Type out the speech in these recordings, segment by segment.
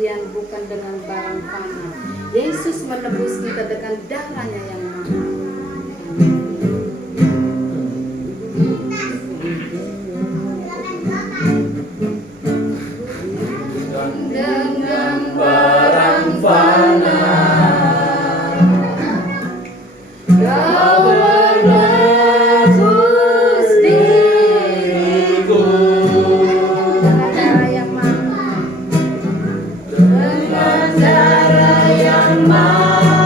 kesucian bukan dengan barang fana. Yesus menebus kita dengan darahnya yang mahal. Dengan barang fana Kau menebus diriku dengan darah yang mahal, dengan darah yang mahal,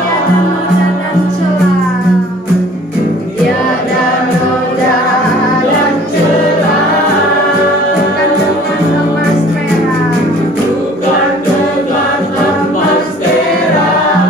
tiada noda dan celah, tiada noda dan celah, bukan dengan emas perak Engkau membayar, bukan dengan emas perak.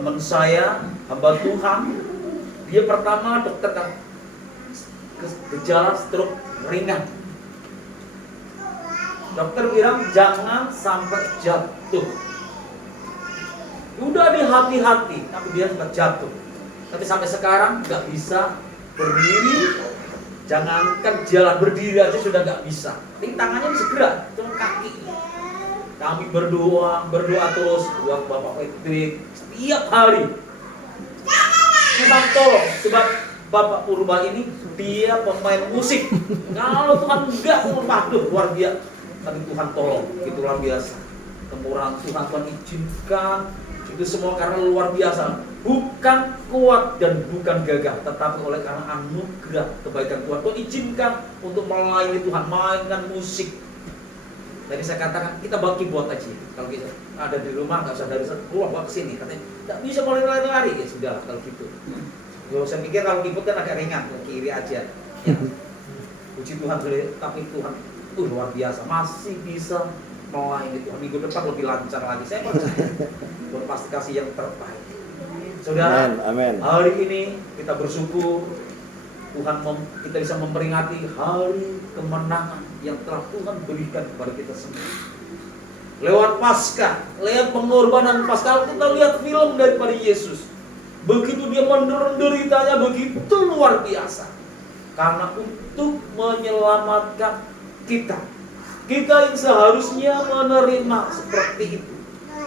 Teman saya, hamba Tuhan, dia pertama dokter gejala stroke ringan. Dokter bilang jangan sampai jatuh. Udah hati-hati, tapi dia sempat jatuh. Tapi sampai sekarang nggak bisa berdiri. Jangankan jalan, berdiri aja sudah nggak bisa. Ini tangannya bisa gerak, cuma kaki. Kami berdoa terus buat Bapak Patrick setiap hari. Tuhan tolong, sebab Bapak Purba ini dia pemain musik. Kalau Tuhan enggak, waduh luar biasa. Tapi Tuhan tolong, itu luar biasa. Kemurahan Tuhan izinkan itu semua karena luar biasa. Bukan kuat dan bukan gagah, tetapi oleh karena anugerah kebaikan Tuhan. Tuhan izinkan untuk melayani Tuhan, mainkan musik. Tadi saya katakan kita bawa keyboard aja. Kalau gitu ada di rumah nggak usah dari keluar bawa ke sini. Katanya nggak bisa boleh lari-lari, ya sudah kalau gitu. Saya pikir kalau keyboard kan agak ringan, ke kiri aja. Ya. Puji Tuhan, tapi Tuhan luar biasa, masih bisa melayani Tuhan. Minggu depan lebih lancar lagi. Saya percaya Tuhan pasti kasih yang terbaik. Saudara, amen. Hari ini kita bersyukur Tuhan kita bisa memperingati hari kemenangan yang telah Tuhan berikan kepada kita semua. Lewat Paskah, lewat pengorbanan Paskah, kita lihat film daripada Yesus. Begitu dia menderitanya begitu luar biasa. Karena untuk menyelamatkan kita. Kita yang seharusnya menerima seperti itu.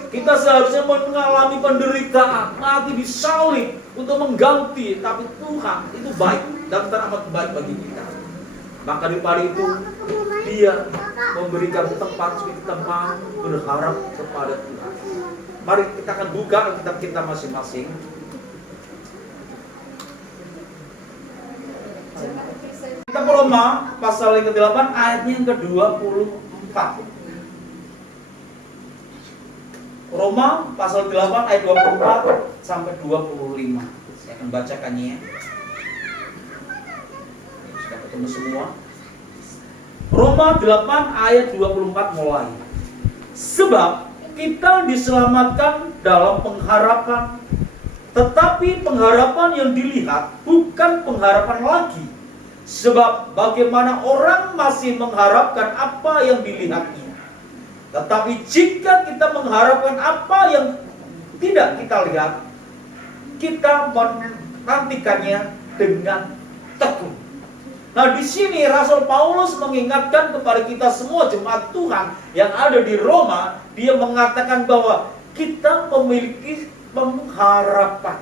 Kita seharusnya mengalami penderitaan, mati disalib untuk mengganti, tapi Tuhan itu baik dan teramat baik bagi kita. Maka daripada itu Dia memberikan tempat supaya kita mau berharap kepada Tuhan. Mari kita akan buka kitab kita masing-masing. Kita Roma pasal yang ke-8 ayatnya yang ke-24. Roma pasal 8 ayat 24 sampai 25. Saya akan bacakannya ya. Sudah ketemu semua. Roma 8 ayat 24 mulai. Sebab kita diselamatkan dalam pengharapan, tetapi pengharapan yang dilihat bukan pengharapan lagi. Sebab bagaimana orang masih mengharapkan apa yang dilihatnya. Tetapi jika kita mengharapkan apa yang tidak kita lihat, kita menantikannya dengan tekun. Nah, di sini Rasul Paulus mengingatkan kepada kita semua jemaat Tuhan yang ada di Roma. Dia mengatakan bahwa kita memiliki pengharapan.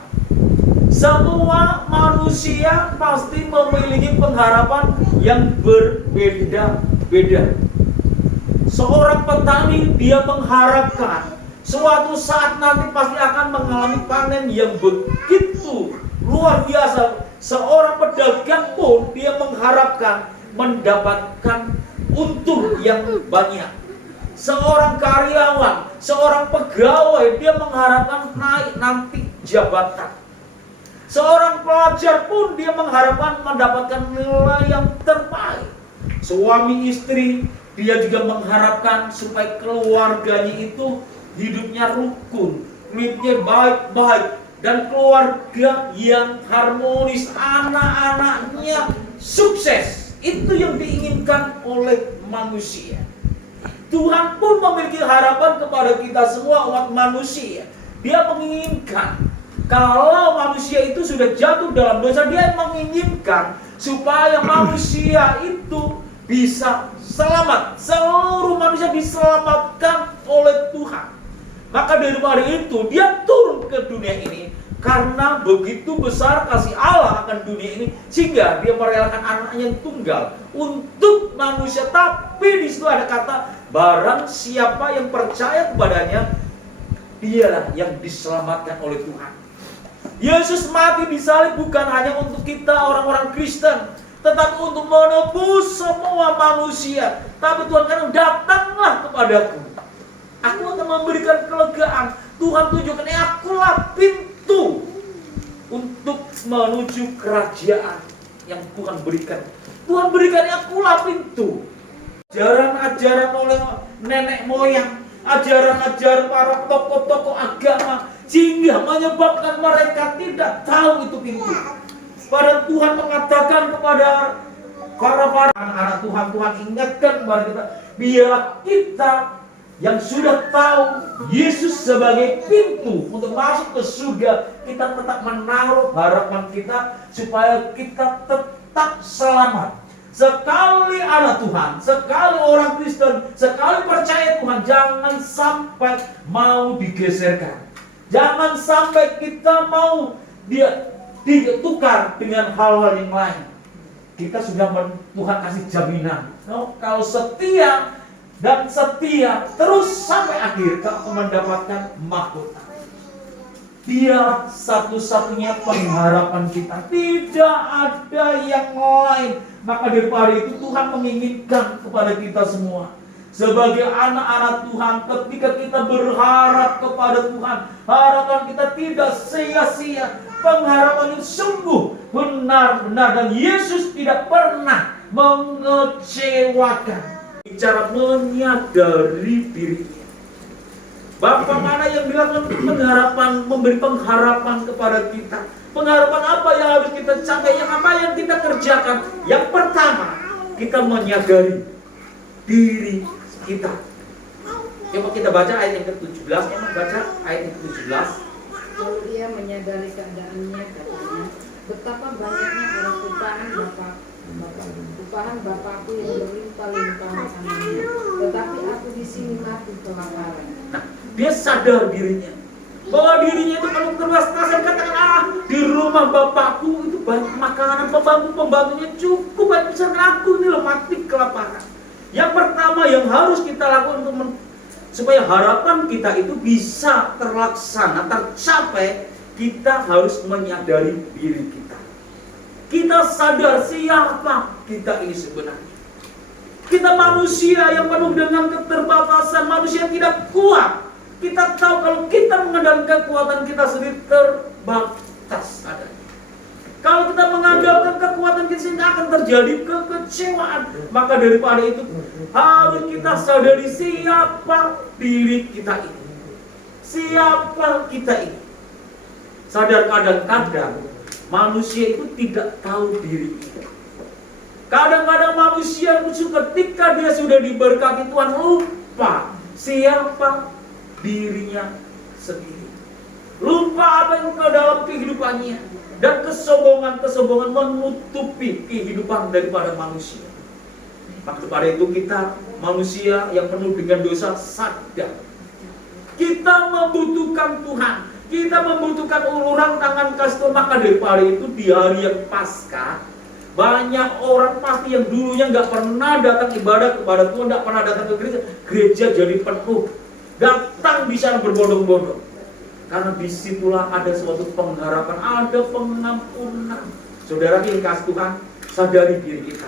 Semua manusia pasti memiliki pengharapan yang berbeda-beda. Seorang petani dia mengharapkan suatu saat nanti pasti akan mengalami panen yang begitu luar biasa. Seorang pedagang pun dia mengharapkan mendapatkan untung yang banyak. Seorang karyawan, seorang pegawai dia mengharapkan naik nanti jabatan. Seorang pelajar pun dia mengharapkan mendapatkan nilai yang terbaik. Suami istri dia juga mengharapkan supaya keluarganya itu hidupnya rukun, hidupnya baik-baik, dan keluarga yang harmonis, anak-anaknya sukses. Itu yang diinginkan oleh manusia. Tuhan pun memiliki harapan kepada kita semua umat manusia. Dia menginginkan kalau manusia itu sudah jatuh dalam dosa, dia menginginkan supaya manusia itu bisa selamat. Seluruh manusia diselamatkan oleh Tuhan. Maka daripada itu dia turun ke dunia ini karena begitu besar kasih Allah akan dunia ini sehingga dia merelakan anaknya yang tunggal untuk manusia. Tapi di situ ada kata barang siapa yang percaya kepadanya, dialah yang diselamatkan oleh Tuhan. Yesus mati di salib bukan hanya untuk kita orang-orang Kristen, tetapi untuk menebus semua manusia. Tapi Tuhan kata, datanglah kepadaku, aku akan memberikan kelegaan. Tuhan tunjukkan, akulah pintu untuk menuju kerajaan yang Tuhan berikan. Tuhan berikan, akulah pintu. Ajaran-ajaran oleh nenek moyang, ajaran-ajaran para tokoh-tokoh agama, sehingga menyebabkan mereka tidak tahu itu pintu. Pada Tuhan mengatakan kepada para anak-anak Tuhan, Tuhan ingatkan kepada kita, biarlah kita yang sudah tahu Yesus sebagai pintu untuk masuk ke surga, kita tetap menaruh harapan kita supaya kita tetap selamat. Sekali anak Tuhan, sekali orang Kristen, sekali percaya Tuhan, jangan sampai mau digeserkan. Jangan sampai kita mau ditukar dengan hal-hal yang lain. Kita sudah Tuhan kasih jaminan. Kalau setia dan setia terus sampai akhir, kau mendapatkan mahkota. Dia satu-satunya pengharapan kita. Tidak ada yang lain. Maka daripada itu Tuhan menginginkan kepada kita semua sebagai anak-anak Tuhan, ketika kita berharap kepada Tuhan, harapan kita tidak sia-sia. Pengharapan itu sungguh benar-benar, dan Yesus tidak pernah mengecewakan. Bicara menyadari dirinya. Bapak mana yang bilang pengharapan, memberi pengharapan kepada kita? Pengharapan apa yang harus kita capai? Yang apa yang kita kerjakan? Yang pertama, kita menyadari diri kita. Coba kita baca ayat yang ke-17. Emang baca ayat yang ke-17. Lalu ia menyadari keadaannya, katanya, betapa banyaknya orang upahan bapakku yang berlimpah-limpah makanannya, tetapi aku di sini mati kelaparan. Nah, dia sadar dirinya bahwa dirinya itu kalau keras-kerasan katakan, di rumah bapakku itu banyak makanan, pembantunya cukup banyak, misalkan aku ini loh mati kelaparan. Yang pertama yang harus kita lakukan untuk supaya harapan kita itu bisa terlaksana, tercapai, kita harus menyadari diri kita. Kita sadar siapa kita ini sebenarnya. Kita manusia yang penuh dengan keterbatasan, manusia yang tidak kuat. Kita tahu kalau kita mengandalkan kekuatan kita sendiri terbatas adanya. Kalau kita mengandalkan kekuatan kita sendiri akan terjadi kekecewaan. Maka daripada itu harus kita sadari siapa diri kita ini. Siapa kita ini. Sadar kadang-kadang manusia itu tidak tahu dirinya. Kadang-kadang manusia itu ketika dia sudah diberkati Tuhan lupa siapa dirinya sendiri. Lupa apa yang ke dalam kehidupannya. Dan kesombongan menutupi kehidupan daripada manusia. Maka daripada itu kita manusia yang penuh dengan dosa sadar. Kita membutuhkan Tuhan. Kita membutuhkan uluran tangan kasih Tuhan. Maka daripada itu di hari yang Paskah, banyak orang pasti yang dulunya nggak pernah datang ibadah kepada Tuhan, nggak pernah datang ke gereja, gereja jadi penuh. Datang di sana berbondong-bondong. Karena disitulah ada suatu pengharapan, ada pengampunan. Saudara yang kasih Tuhan, sadari diri kita.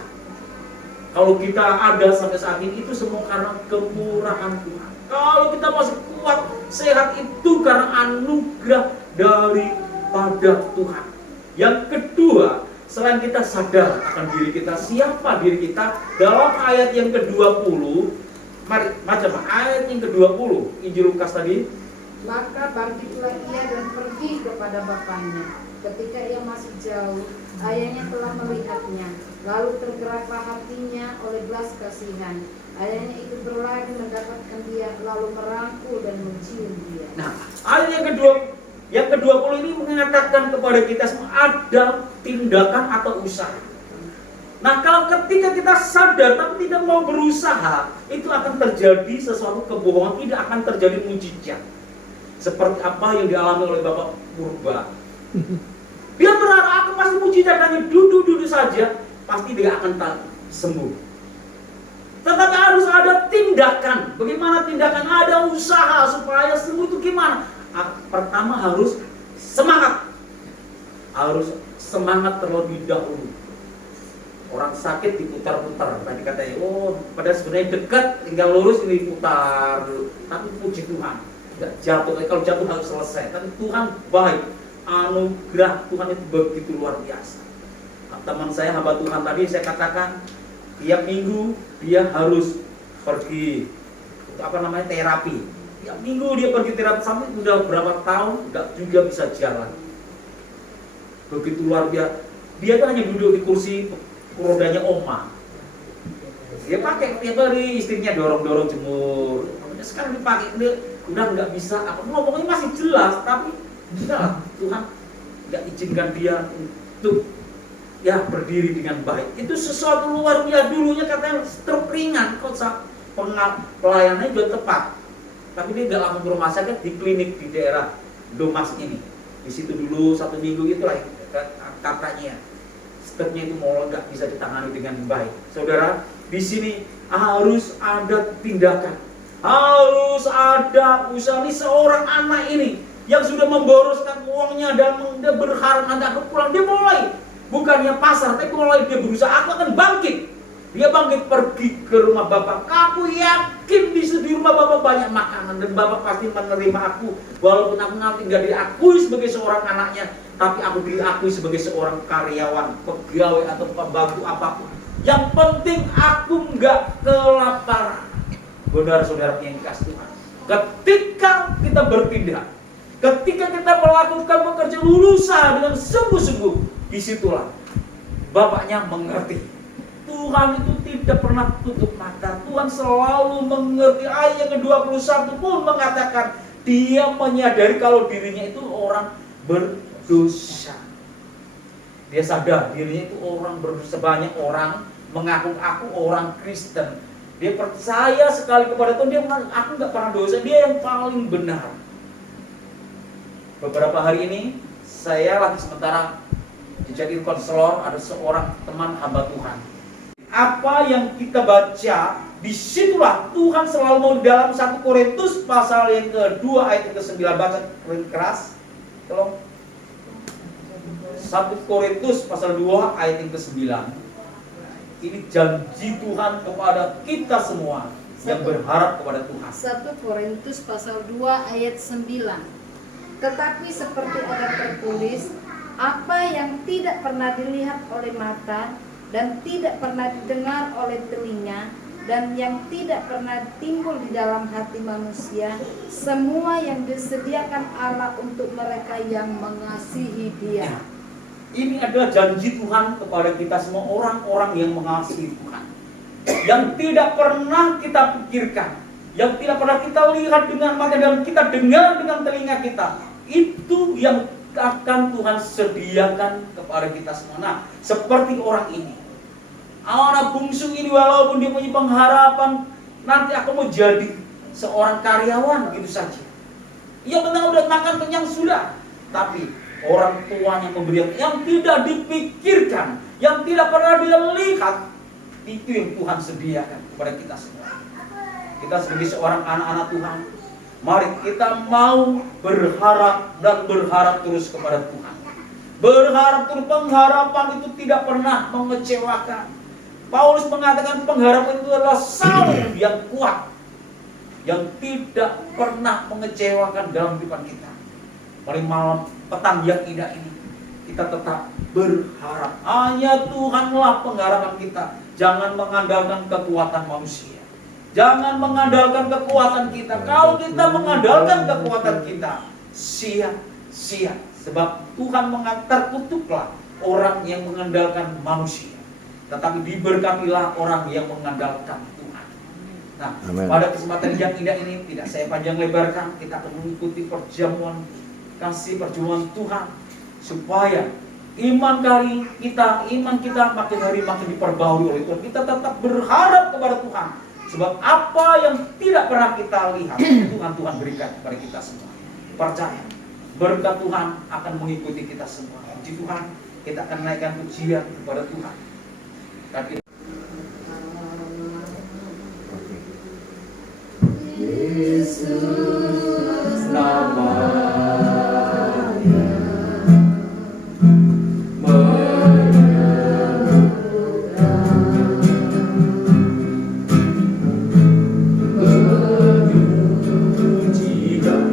Kalau kita ada sampai saat ini, itu semua karena kemurahan Tuhan. Kalau kita masih kuat, sehat, itu karena anugerah daripada Tuhan. Yang kedua, selain kita sadar akan diri kita, siapa diri kita, dalam ayat yang ke-20, mari baca ayat yang ke-20, Injil Lukas tadi. Maka bangkitlah ia dan pergi kepada bapaknya. Ketika ia masih jauh, ayahnya telah melihatnya. Lalu tergeraklah hatinya oleh belas kasihan. Ayahnya itu berlari mendapatkan dia, lalu merangkul dan mencium dia. Nah, ayat yang ke-20 ini mengatakan kepada kita semua ada tindakan atau usaha. Nah, kalau ketika kita sadar tapi tidak mau berusaha, itu akan terjadi sesuatu kebohongan, tidak akan terjadi mujizat. Seperti apa yang dialami oleh Bapak Purba. Dia berharap aku pasti mujizat, hanya duduk-duduk saja, pasti dia akan sembuh. Tetapi harus ada tindakan. Bagaimana tindakan? Ada usaha supaya sembuh itu gimana? Pertama harus semangat. Harus semangat terlebih dahulu. Orang sakit diputar-putar. Tadi katanya, padahal sebenarnya dekat, tinggal lurus ini putar. Tapi puji Tuhan. Tidak jatuh, kalau jatuh harus selesai. Tapi Tuhan baik, anugerah Tuhan itu begitu luar biasa. Teman saya hamba Tuhan tadi saya katakan tiap minggu dia harus pergi terapi. tiap minggu dia pergi terapi sampai udah berapa tahun nggak juga bisa jalan. Begitu luar biasa. Dia tuh hanya duduk di kursi rodanya oma. Dia pakai tiap hari, istrinya dorong-dorong jemur. Sekarang dipakai, dia udah nggak bisa. Apa ngomongnya masih jelas, tapi enggak, Tuhan nggak izinkan dia untuk ya berdiri dengan baik. Itu sesuatu luar biasa. Dulunya katanya stroke ringan, kok pelayanannya juga tepat. Tapi dia nggak langsung ke rumah sakit, di klinik di daerah Domas ini. Di situ dulu 1 minggu itulah katanya. Stepnya itu mau nggak bisa ditangani dengan baik. Saudara, di sini harus ada tindakan, harus ada usaha. Ini seorang anak ini yang sudah memboroskan uangnya dan dia berharap nanti aku pulang, dia mulai bukannya pasar, tapi mulai dia berusaha, aku akan bangkit. Dia bangkit pergi ke rumah bapak. Aku yakin di rumah bapak banyak makanan dan bapak pasti menerima aku, walaupun aku nanti nggak diakui sebagai seorang anaknya, tapi aku diakui sebagai seorang karyawan, pegawai atau pembantu apapun. Yang penting aku nggak kelaparan. Saudara-saudara yang dikasih Tuhan, ketika kita berpindah, ketika kita melakukan pekerjaan lulusan dengan sungguh-sungguh, disitulah bapaknya mengerti. Tuhan itu tidak pernah tutup mata. Tuhan selalu mengerti. Ayat ke-21 pun mengatakan dia menyadari kalau dirinya itu orang berdosa. Dia sadar dirinya itu orang berdosa. Banyak orang mengaku aku orang Kristen. Dia percaya sekali kepada Tuhan. Dia mengatakan aku nggak pernah dosa. Dia yang paling benar. Beberapa hari ini saya lagi sementara dijadiin konselor. Ada seorang teman hamba Tuhan. Apa yang kita baca, disitulah Tuhan selalu mau dalam 1 Korintus pasal yang kedua ayat yang ke-9. Baca keras, tolong. 1 Korintus pasal 2 ayat yang ke-9. Ini janji Tuhan kepada kita semua yang berharap kepada Tuhan. 1 Korintus pasal 2 ayat 9. Tetapi seperti ada tertulis, apa yang tidak pernah dilihat oleh mata dan tidak pernah didengar oleh telinga dan yang tidak pernah timbul di dalam hati manusia, semua yang disediakan Allah untuk mereka yang mengasihi Dia. Ini adalah janji Tuhan kepada kita semua orang-orang yang mengasihi Tuhan, yang tidak pernah kita pikirkan, yang tidak pernah kita lihat dengan mata dan kita dengar dengan telinga kita. Itu yang akan Tuhan sediakan kepada kita semua. Nah, seperti orang ini, anak bungsu ini, walaupun dia punya pengharapan nanti aku mau jadi seorang karyawan gitu saja. Ia benar udah makan kenyang sudah, tapi orang tuanya memberi yang tidak dipikirkan, yang tidak pernah dia lihat, itu yang Tuhan sediakan kepada kita semua. Kita sebagai seorang anak-anak Tuhan, mari kita mau berharap dan berharap terus kepada Tuhan. Berharap terus, pengharapan itu tidak pernah mengecewakan. Paulus mengatakan pengharapan itu adalah salib yang kuat, yang tidak pernah mengecewakan dalam kehidupan kita. Mari malam petang yang indah ini kita tetap berharap. Hanya Tuhanlah pengharapan kita. Jangan mengandalkan kekuatan manusia. Jangan mengandalkan kekuatan kita. Kalau kita mengandalkan kekuatan kita, sia-sia. Sebab Tuhan mengatakan terkutuklah orang yang mengandalkan manusia, tetapi diberkatilah orang yang mengandalkan Tuhan. Nah, Amen. Pada kesempatan yang indah ini tidak saya panjang lebarkan, kita akan mengikuti perjamuan kasih, perjuangan Tuhan, supaya iman kita makin hari makin diperbaharui oleh Tuhan. Kita tetap berharap kepada Tuhan, sebab apa yang tidak pernah kita lihat Tuhan berikan kepada kita semua. Percaya, berkat Tuhan akan mengikuti kita semua. Puji Tuhan, kita akan naikkan pujian kepada Tuhan. Yesus namanya menyucikan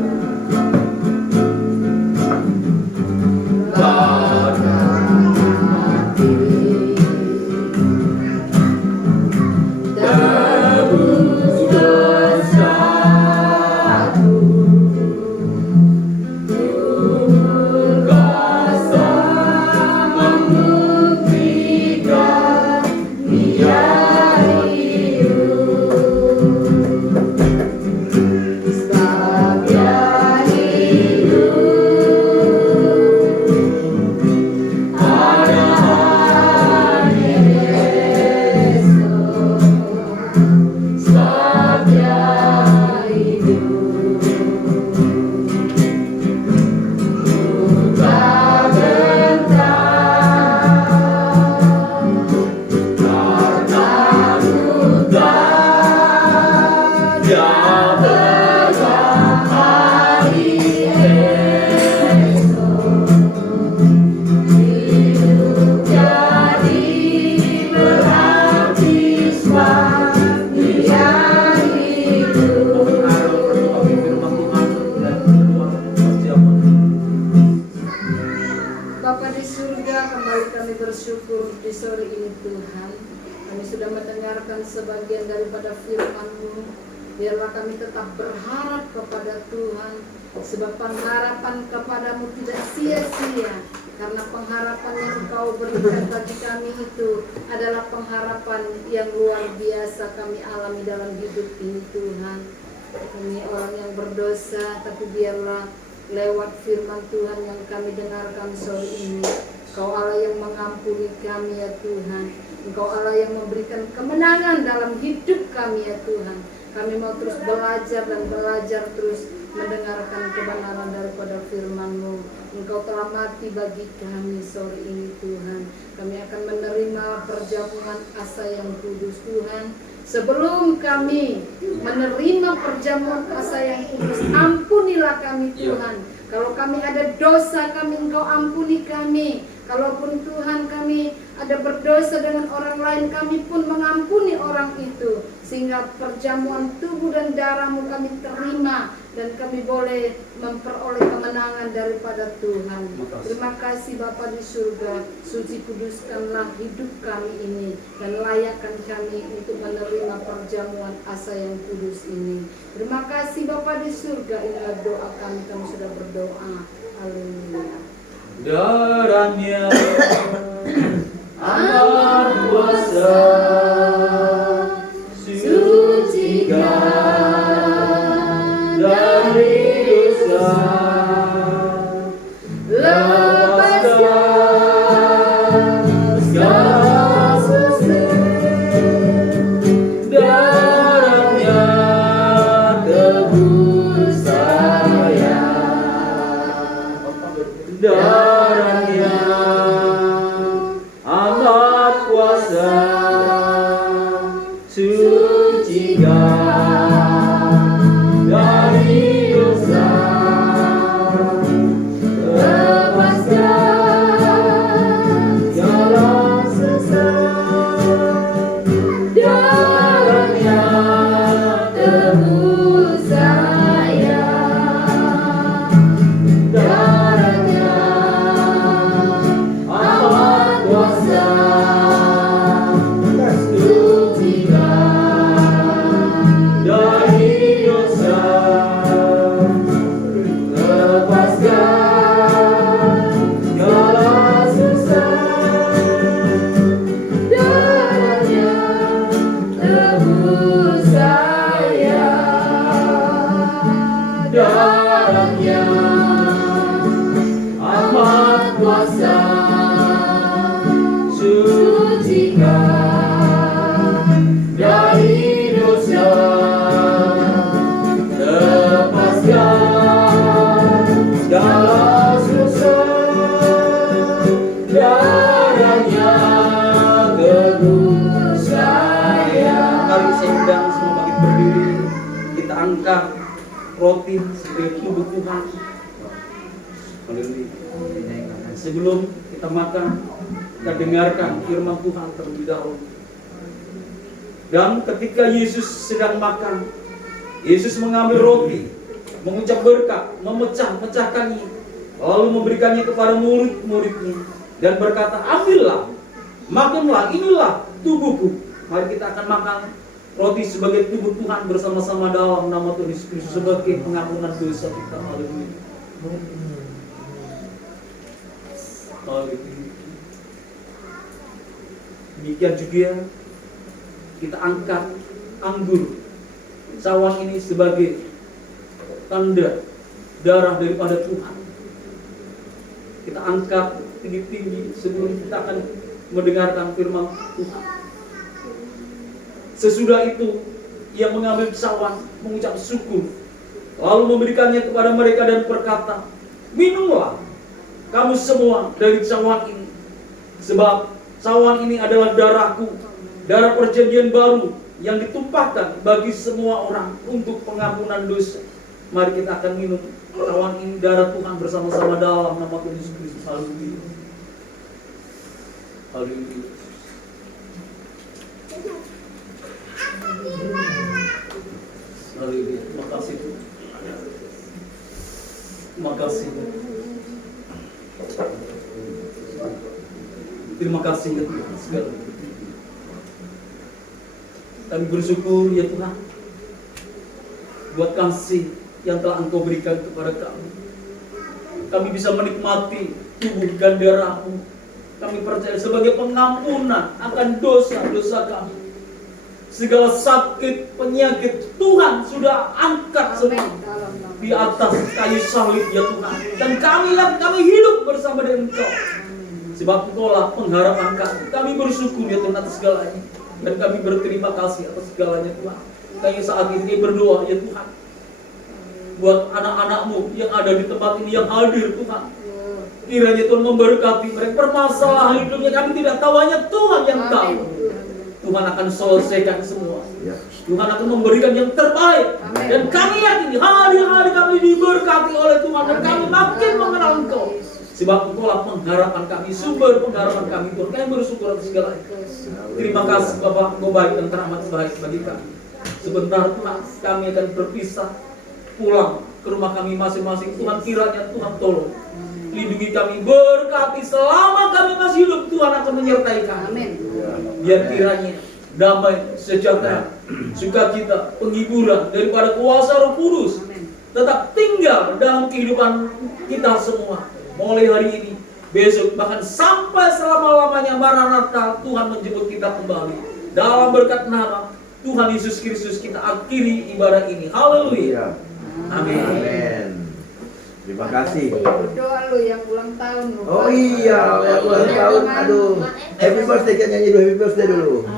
sudah mendengarkan sebagian daripada firman-Mu. Biarlah kami tetap berharap kepada Tuhan, sebab pengharapan kepadamu tidak sia-sia. Karena pengharapan yang Engkau berikan bagi kami itu adalah pengharapan yang luar biasa kami alami dalam hidup ini Tuhan. Kami orang yang berdosa, tapi biarlah lewat firman Tuhan yang kami dengarkan sore ini, Engkau Allah yang mengampuni kami ya Tuhan. Engkau Allah yang memberikan kemenangan dalam hidup kami ya Tuhan. Kami mau terus belajar dan belajar terus mendengarkan kebenaran daripada firman-Mu. Engkau telah mati bagi kami sore ini Tuhan. Kami akan menerima perjamuan asa yang kudus Tuhan. Sebelum kami menerima perjamuan asa yang kudus, ampunilah kami Tuhan. Kalau kami ada dosa, kami Engkau ampuni kami. Kalaupun Tuhan kami ada berdosa dengan orang lain, kami pun mengampuni orang itu. Sehingga perjamuan tubuh dan darah-Mu kami terima, dan kami boleh memperoleh kemenangan daripada Tuhan. Terima kasih Bapa di surga, suci kuduskanlah hidup kami ini, dan layakkan kami untuk menerima perjamuan asa yang kudus ini. Terima kasih Bapa di surga, inilah doa kami sudah berdoa. Haleluya. Darahnya amat kuasa, sucikan dari dosa, lepaskan segala susah. Darahnya tebus saya, darahnya amat kuasa, sucikan dari dosa, lepaskan segala sesat. Darahnya tebus saya, darahnya amat kuasa, sucikan dari dosa, lepaskan segala susah. Darahnya tebus saya, darahnya amat kuasa, sucikan dari dosa, lepaskan segala susah. Darahnya tebus saya. Mari saya undang semua bangkit berdiri. Kita angkat roti sebagai tubuh Tuhan. Sebelum kita makan, kita dengarkan firman Tuhan terlebih dahulu. Dan ketika Yesus sedang makan, Yesus mengambil roti, mengucap berkat, memecahkannya, lalu memberikannya kepada murid-muridnya, dan berkata, ambillah, makanlah, inilah tubuhku. Mari kita akan makan roti sebagai tubuh Tuhan bersama-sama dalam nama Tuhan Yesus Kristus sebagai pengampunan dosa kita. Haleluya. Demikian juga kita angkat anggur cawan ini sebagai tanda darah daripada Tuhan. Kita angkat tinggi-tinggi sebelum kita akan mendengarkan firman Tuhan. Sesudah itu ia mengambil cawan, mengucap syukur, lalu memberikannya kepada mereka dan berkata, minumlah kamu semua dari cawan ini, sebab cawan ini adalah darahku, darah perjanjian baru yang ditumpahkan bagi semua orang untuk pengampunan dosa. Mari kita akan minum cawan ini, darah Tuhan bersama-sama dalam nama Tuhan Yesus Kristus. Haleluya. Haleluya. Haleluya. Terima kasih Tuhan. Terima kasih. Terima kasih ya Tuhan sekali. Kami bersyukur ya Tuhan buat kasih yang telah Engkau berikan kepada kami. Kami bisa menikmati tubuh dan darah-Mu. Kami percaya sebagai pengampunan akan dosa-dosa kami. Segala sakit, penyakit Tuhan sudah angkat semua di atas kayu salib ya Tuhan. Dan kami hidup bersama dengan Engkau. Sebab Engkaulah pengharapan kami. Kami bersyukur ya Tuhan atas segalanya. Dan kami berterima kasih atas segalanya Tuhan. Kami saat ini berdoa ya Tuhan. Buat anak-anak-Mu yang ada di tempat ini, yang hadir Tuhan. Kiranya Tuhan memberkati mereka. Permasalahan hidupnya kami tidak tahu, hanya Tuhan yang tahu. Tuhan akan selesaikan semua. Tuhan akan memberikan yang terbaik. Dan kami yakin hari-hari kami diberkati oleh Tuhan. Dan kami makin mengenal Engkau. Sebab Engkaulah pengharapan kami, sumber pengharapan kami Tuhan. Kami bersyukur atas segalanya. Terima kasih Bapak, Engkau baik dan teramat baik bagi kami. Sebentar Tuhan kami akan berpisah, pulang ke rumah kami masing-masing. Tuhan kiranya Tuhan tolong lindungi kami, berkati selama kami masih hidup. Tuhan akan menyertai kami. Amin. Biar kiranya damai, sejahtera, sukacita, penghiburan daripada kuasa Roh Kudus tetap tinggal dalam kehidupan kita semua. Mulai hari ini, besok, bahkan sampai selama-lamanya Maranatha, Tuhan menjemput kita kembali. Dalam berkat nama Tuhan Yesus Kristus kita akhiri ibadah ini. Haleluya. Amin. Amin. Terima kasih. Berdoa lu yang ulang tahun lu. Oh iya, yang ulang tahun. Aduh. Happy birthday, kan nyanyi dulu happy birthday dulu.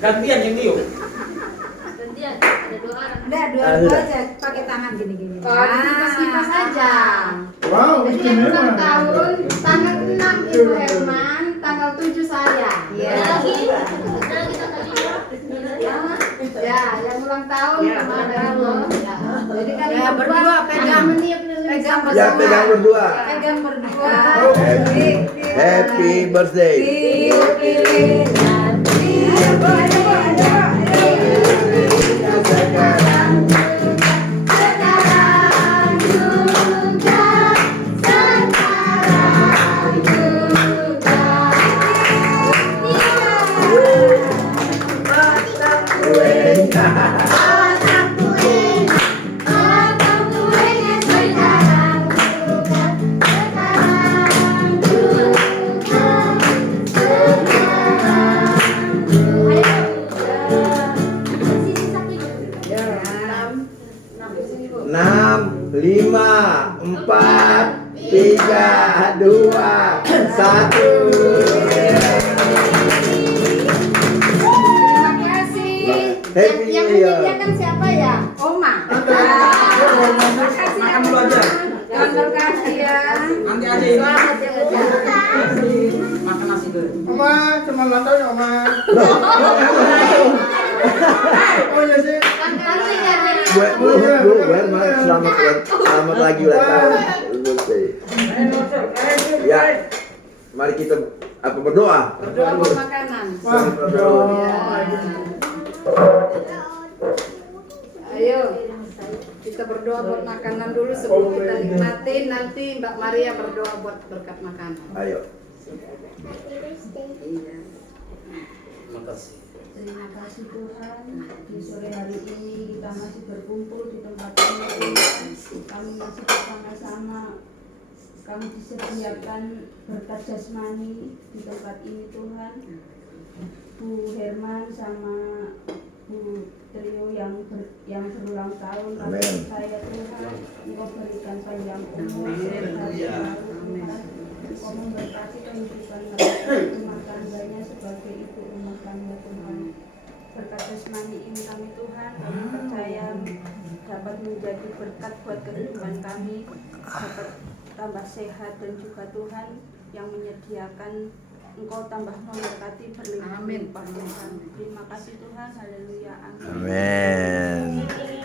Gantian yang Tio. Gantian, ada 2 orang. Udah, dua aja, pakai tangan gini-gini. Kipas-kipas saja. Wow, Jadi yang ulang tahun tanggal 6 Ibu Herman, tanggal 7 saya. Iya. Ada lagi? Ada lagi tanggal 5? Ya, yang ulang tahun kemarin lo. Jadi kan Ya, berdua pegang. pegang Ya, pegang berdua. Pegang berdua. Happy birthday. Enam, 5, 4, 3, 2, 1. Terima kasih. Happy Yang New Year. menyediakan siapa ya? Oma. Makan dulu aja. Jangan berkasih ya. Nanti aja ini. Selamat ya Bapak. Makan nasi dulu. Oma, cuma ulang tahun ya, Oma. Oh iya sih. Bu Herman, selamat lagi ulang tahun. Birthday. Ya, mari kita berdoa. Berdoa buat makanan. Wah, Ya. Ayo. Kita Kita berdoa buat makanan dulu sebelum kita nikmatin. Nanti Mbak Maria berdoa buat berkat makanan. Ayo. Iya. Terima kasih. Terima kasih Tuhan, di sore hari ini kita masih berkumpul di tempat ini. Kami masih bersama-sama. Kami disediakan berkat jasmani di tempat ini Tuhan. Bu Herman sama Bu Trio yang berulang tahun, Amin. saya Tuhan, Engkau berikan panjang umur, sehat selalu Tuhan. Engkau memberkati kehidupan mereka, rumah tangganya sebagai ibu rumah tangga Tuhan. Berkat jasmani ini kami Tuhan, kami percaya dapat menjadi berkat buat kehidupan kami, dapat tambah sehat dan juga Tuhan yang menyediakan Engkau tambah memberkati berlimpah-limpah Tuhan. Terima kasih Tuhan, haleluya, amin. Amin.